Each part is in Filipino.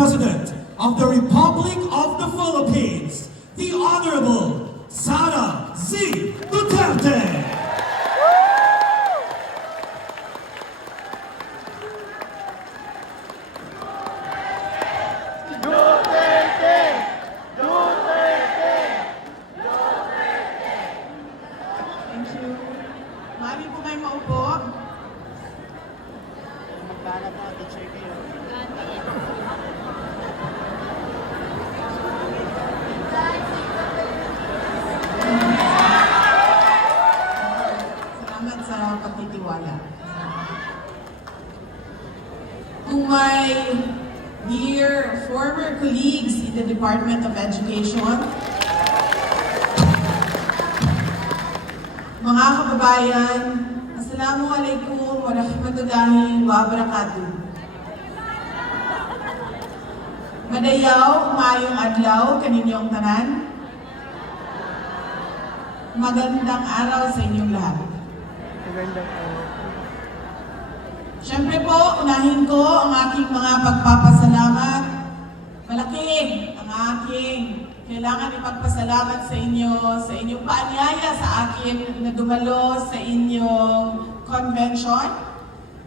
President of the Republic of the Philippines, the Honorable Sara Z. Duterte. Thank you. Mami po kayo maupo. Salamat sa pagtitiwala. To my dear former colleagues in the Department of Education, mga kababayan, Assalamualaikum warahmatullahi wabarakatuh. Madayaw, mayong adlaw, kaninyong tanan. Magandang araw sa inyong lahat. Siyempre po, unahin ko ang aking mga pagpapasalamat. Malaki ang aking kailangan ipagpasalamat sa inyo, sa inyong paanyaya sa akin na dumalo sa inyong convention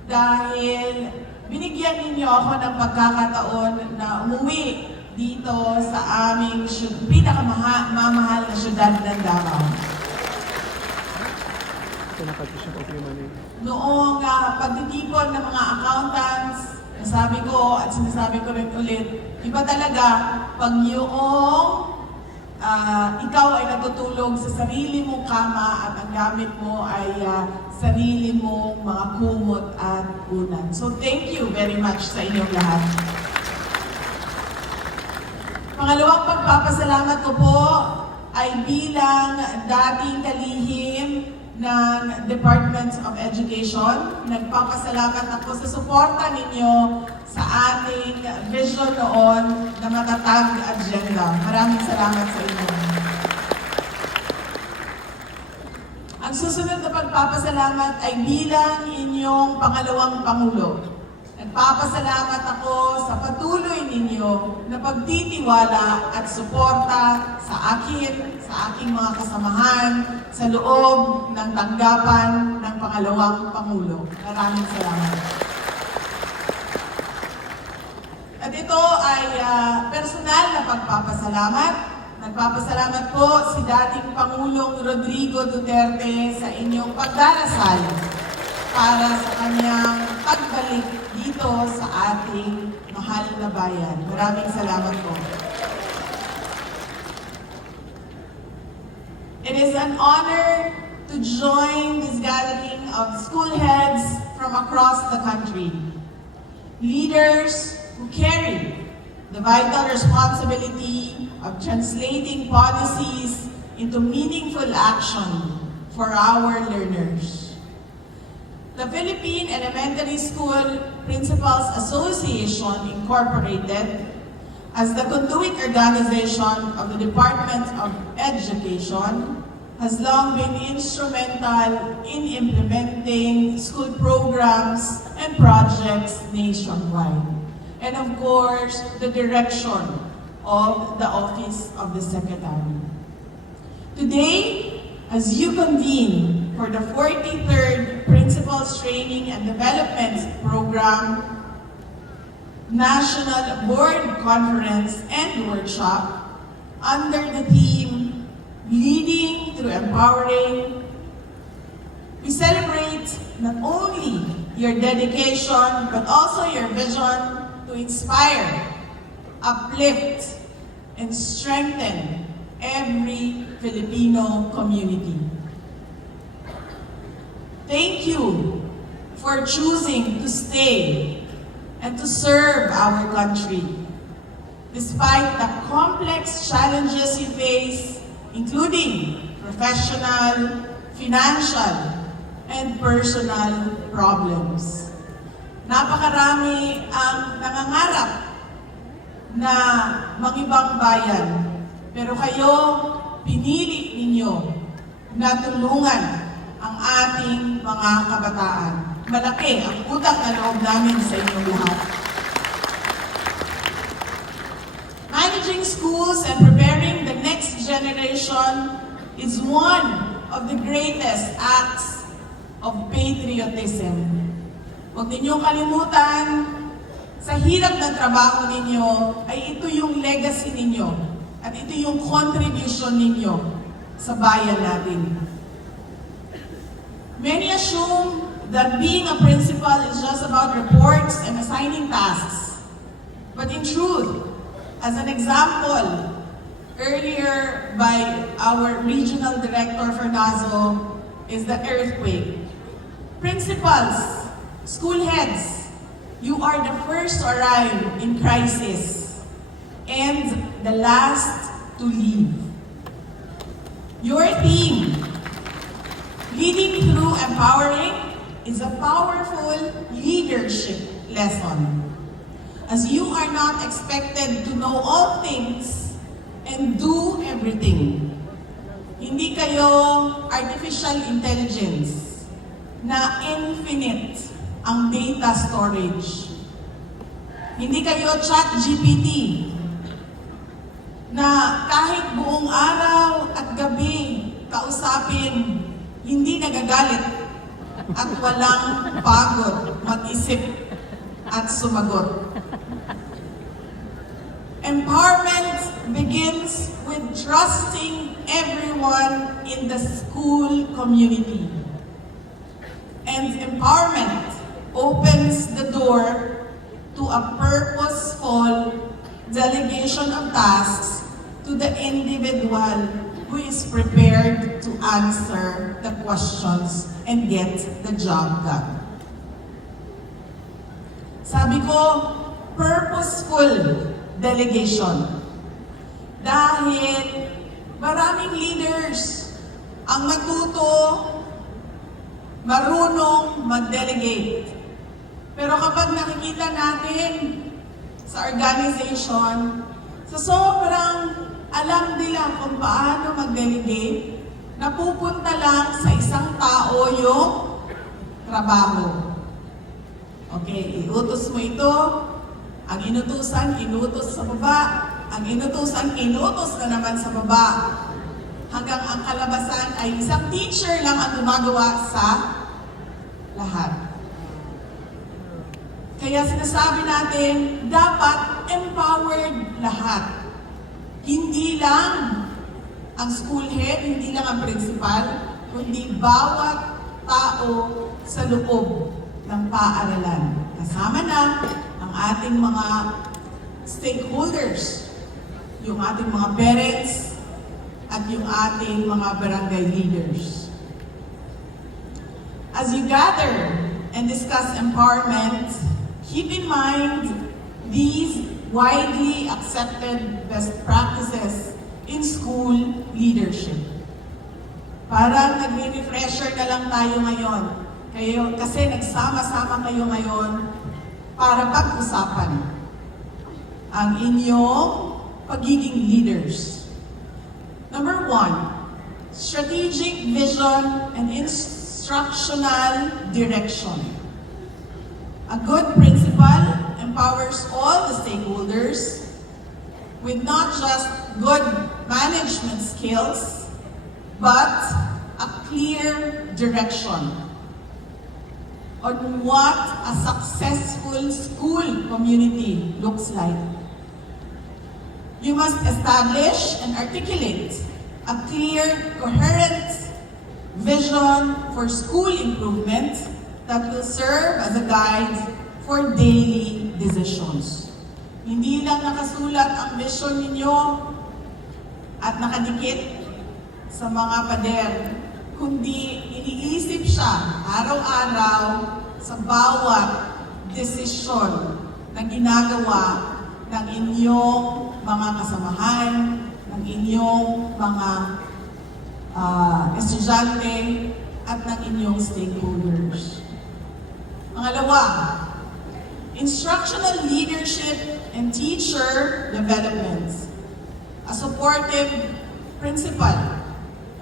dahil binigyan ninyo ako ng pagkakataon na umuwi dito sa aming pinakamamahal na syudad ng Davao. Noong pagtitipon ng mga accountants, nasabi ko at sinasabi ko rin ulit, iba talaga pag yung ikaw ay natutulog sa sarili mong kama at ang gamit mo ay sarili mong mga kumot at unan. So thank you very much sa inyong lahat. Pangalawang pagpapasalamat ko po ay bilang dating kalihim ng Department of Education. Nagpapasalamat ako sa suporta ninyo sa ating vision noon na matatag agenda. Maraming salamat sa inyo. Ang susunod na pagpapasalamat ay bilang inyong pangalawang Pangulo. Nagpapasalamat ako sa patuloy ninyo na pagtitiwala at suporta sa akin, sa aking mga kasamahan, sa loob ng tanggapan ng pangalawang Pangulo. Maraming salamat. At ito ay personal na pagpapasalamat. Nagpapasalamat po si dating Pangulong Rodrigo Duterte sa inyong pagdarasal para sa kanyang pagbalik dito sa ating mahal na bayan. Maraming salamat po. It is an honor to join this gathering of school heads from across the country. Leaders who carry the vital responsibility of translating policies into meaningful action for our learners. The Philippine Elementary School Principals Association Incorporated, as the conduit organization of the Department of Education, has long been instrumental in implementing school programs and projects nationwide. And of course, the direction of the Office of the Secretary. Today, as you convene for the 43rd Principals Training and Development Program, National Board Conference and Workshop under the theme Leading Through Empowering, we celebrate not only your dedication but also your vision to inspire, uplift, and strengthen every Filipino community. Thank you for choosing to stay and to serve our country, despite the complex challenges you face, including professional, financial, and personal problems. Napakarami ang nangangarap na mangibang bayan, pero kayo, pinili ninyo na tulungan ang ating mga kabataan. Malaki ang utang na loob namin sa inyong lahat. Managing schools and preparing the next generation is one of the greatest acts of patriotism. Huwag ninyong kalimutan, sa hirap ng trabaho ninyo, ay ito yung legacy ninyo at ito yung contribution ninyo sa bayan natin. Many assume that being a principal is just about reports and assigning tasks. But in truth, as an example, earlier by our regional director Fernando is the earthquake. Principals, school heads, you are the first to arrive in crisis and the last to leave. Your team, leading through empowering, is a powerful leadership lesson. As you are not expected to know all things and do everything. Hindi kayo artificial intelligence na infinite ang data storage. Hindi kayo ChatGPT na kahit buong araw at gabi kausapin, hindi nagagalit at walang pagod mag-isip at sumagot. Empowerment begins with trusting everyone in the school community. And empowerment opens the door to a purposeful delegation of tasks to the individual who is prepared to answer the questions and get the job done. Sabi ko, purposeful delegation. Dahil maraming leaders ang matuto, marunong mag-delegate. Pero kapag nakikita natin sa organization, sa sobrang alam nila kung paano mag-delegate, napupunta lang sa isang tao yung trabaho. Okay, iutos mo ito, ang inutusan, inutos sa baba, ang inutusan, inutos na naman sa baba. Hanggang ang kalabasan ay isang teacher lang ang gumagawa sa lahat. Kaya sinasabi natin, dapat empowered lahat. Hindi lang ang school head, hindi lang ang principal, kundi bawat tao sa loob ng paaralan. Kasama na ang ating mga stakeholders, yung ating mga parents, at yung ating mga barangay leaders. As you gather and discuss empowerment, keep in mind these widely accepted best practices in school leadership. Parang nagre-refresher na lang tayo ngayon. Kasi nagsama-sama kayo ngayon para pag-usapan ang inyong pagiging leaders. Number 1, strategic vision and instructional direction. A good principal empowers all the stakeholders with not just good management skills, but a clear direction on what a successful school community looks like. You must establish and articulate a clear, coherent vision for school improvement that will serve as a guide for daily decisions. Hindi lang nakasulat ang vision ninyo at nakadikit sa mga pader, kundi iniisip siya araw-araw sa bawat desisyon na ginagawa ng inyong mga kasamahan, ng inyong mga estudyante, at ng inyong stakeholders. Pangalawa, instructional leadership and teacher development. A supportive principal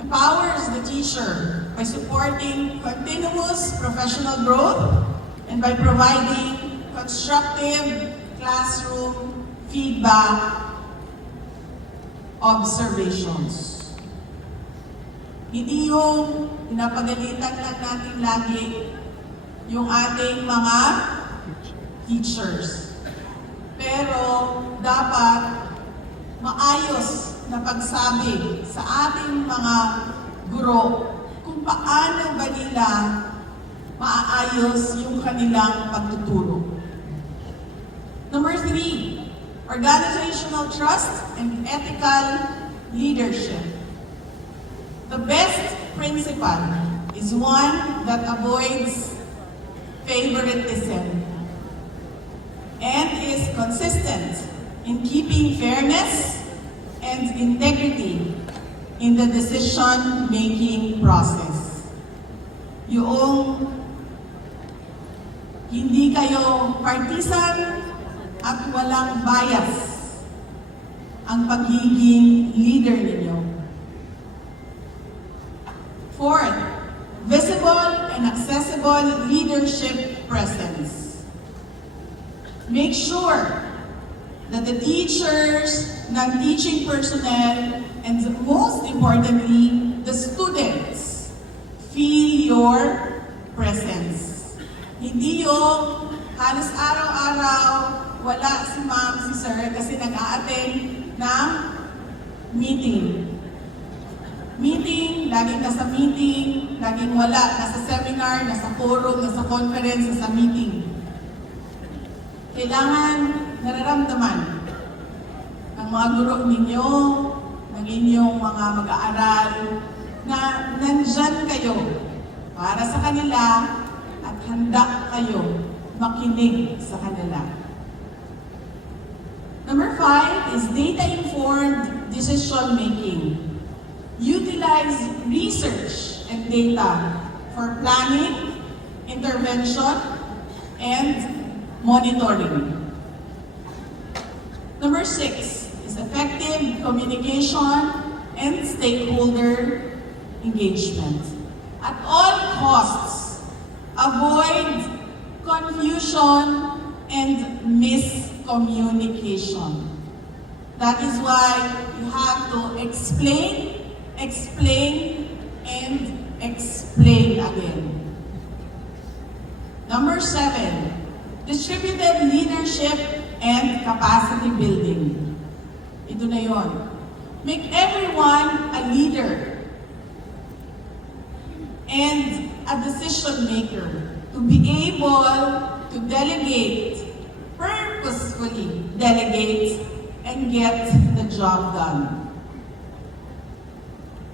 empowers the teacher by supporting continuous professional growth and by providing constructive classroom feedback observations. Hindi yung pinapagalitan lang natin lagi yung ating mga teachers. Pero dapat maayos na pagsabi sa ating mga guro kung paano ba nila maaayos yung kanilang pagtuturo. Number 3, organizational trust and ethical leadership. The best principal is one that avoids favoritism and is consistent in keeping fairness and integrity in the decision-making process. Yung hindi kayo partisan at walang bias ang pagiging leader ninyo. Fourth, visible and accessible leadership presence. Make sure that the teachers, non-teaching personnel, and most importantly, the students feel your presence. Hindi yung halos araw-araw wala si ma'am, si sir kasi nag-a-attend ng meeting. Laging nasa meeting, laging wala, nasa seminar, nasa forum, nasa conference, nasa meeting. Kailangan nararamdaman ng mga guro ninyo, ng inyong mga mag-aaral, na nandyan kayo para sa kanila at handa kayo makinig sa kanila. Number 5 is data-informed decision-making. Utilize research and data for planning, intervention, and monitoring. Number 6 is effective communication and stakeholder engagement. At all costs, avoid confusion and miscommunication. That is why you have to explain, and explain again. Number 7, distributed leadership and capacity building. Ito na yon. Make everyone a leader and a decision maker to be able to delegate, purposefully delegate, and get the job done.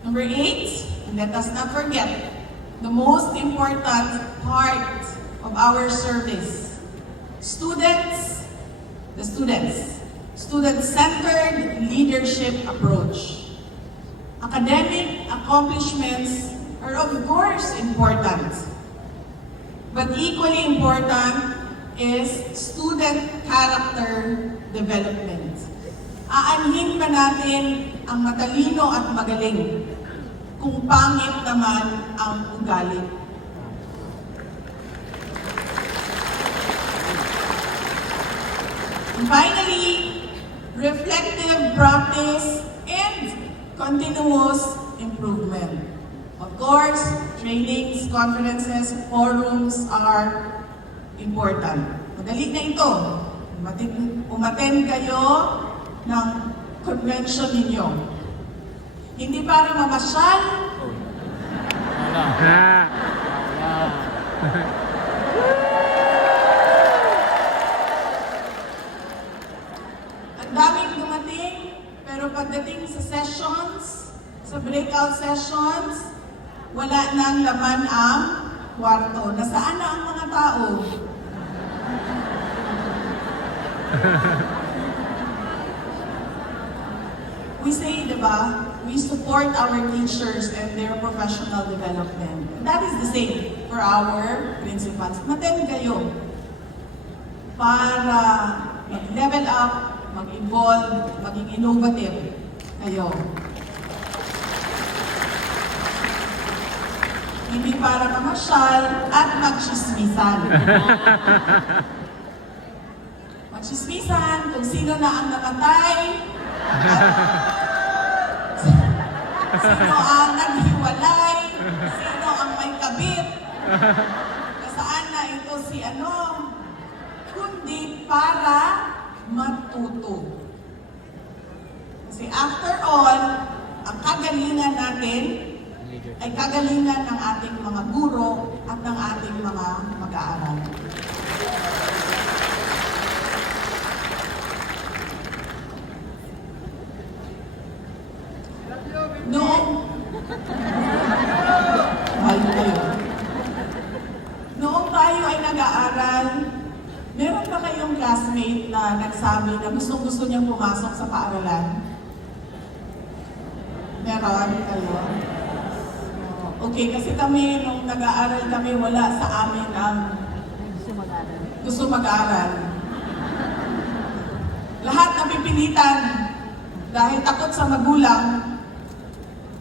Number 8, let us not forget the most important part of our service. Student-centered leadership approach. Academic accomplishments are of course important, but equally important is student character development. Aanhin ba natin ang matalino at magaling kung pangit naman ang ugali? And finally, reflective practice and continuous improvement. Of course, trainings, conferences, forums are important. Madali na ito. Umattend kayo ng convention ninyo. Hindi para mamasyal. Ang daming dumating, pero pagdating sa sessions, sa breakout sessions, wala nang laman ang kwarto. Nasaan na ang mga tao? We say, diba, we support our teachers and their professional development. And that is the same for our principals. Maten kayo para mag-level up, mag-evolve, maging innovative kayo. Hindi para mamasyal at magchismisan. Magchismisan kung sino na ang namatay. Sino ang naghiwalay? Sino ang may kabit? Nasaan na ito si ano? Kundi para matuto. Kasi after all, ang kagalingan natin ay kagalingan ng ating mga guro at ng ating mga mag-aaral. Noong tayo ay nag-aaral, meron ba kayong classmate na nagsabi na gustong-gusto niyang pumasok sa paaralan? Meron kayo? Okay, kasi kami, nung nag-aaral kami, wala sa amin ang gusto mag-aaral. Lahat napipilitan dahil takot sa magulang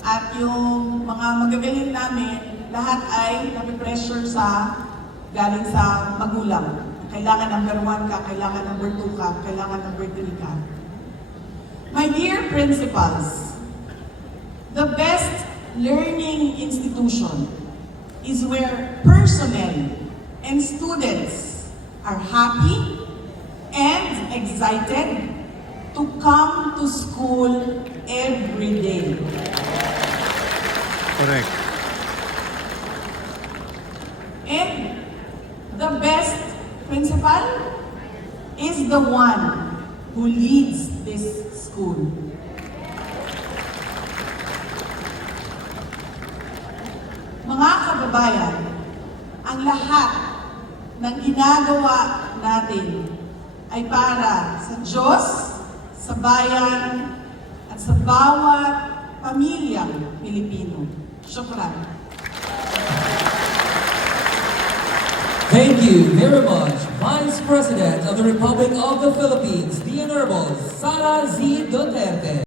at yung mga magagaling namin, lahat ay napipressure galing sa magulang. Kailangan number 1 ka, kailangan number 2 ka, kailangan number 3 ka. My dear principals, the best learning institution is where personnel and students are happy and excited to come to school every day. Correct. And the best principal is the one who leads this school. Mga kababayan, ang lahat ng ginagawa natin ay para sa Diyos, sa bayan, at sa bawat pamilyang Pilipino. Syukran. Thank you very much, Vice President of the Republic of the Philippines, the Honorable Sara Z. Duterte.